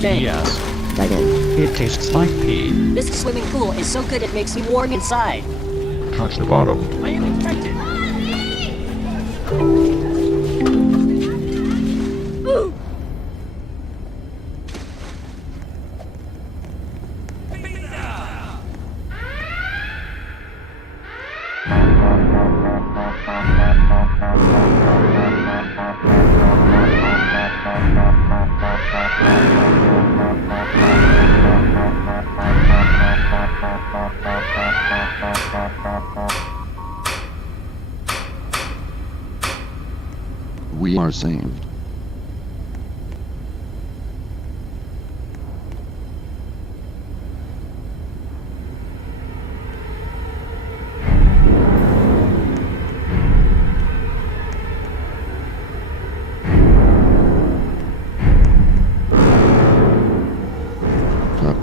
Yes. Right in. It tastes like pee. This swimming pool is so good it makes me warm inside. Touch the bottom. I am infected. Ooh. We are saved.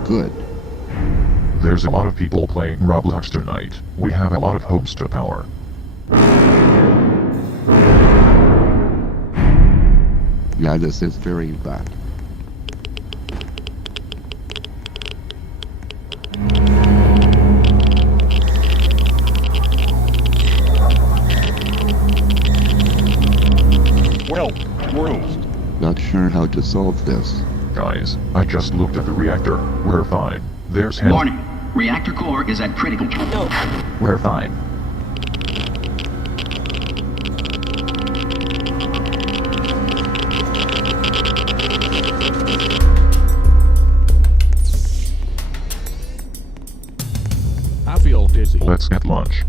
Good. There's a lot of people playing Roblox tonight. We have a lot of homes to power. Yeah, this is very bad. Well, bruised. Not sure how to solve this. Guys, I just looked at the reactor. We're fine. There's him. Warning. Reactor core is at critical. No. We're fine. I feel dizzy. Let's get lunch.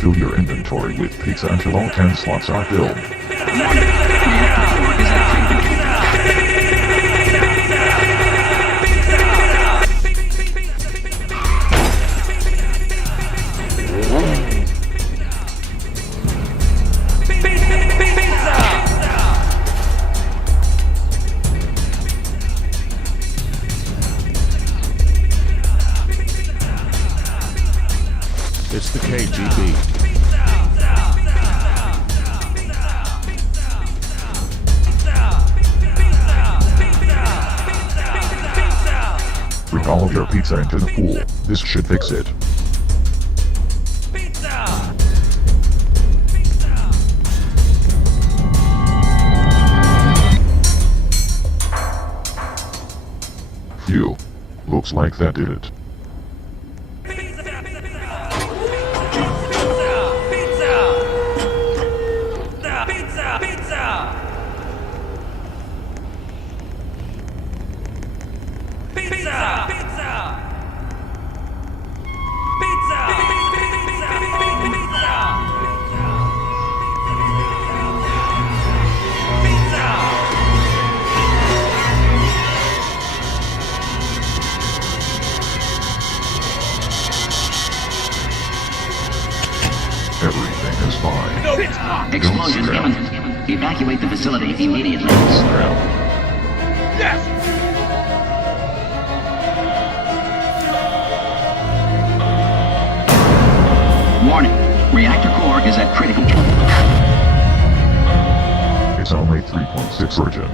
Fill your inventory with pizza until all 10 slots are filled. It's the KGB. Bring all of your pizza into the pool. This should fix it. Phew. Looks like that did it. Everything is fine. Explosion imminent. Evacuate the facility immediately. Yes! Warning. Reactor core is at critical. It's only 3.6 origin.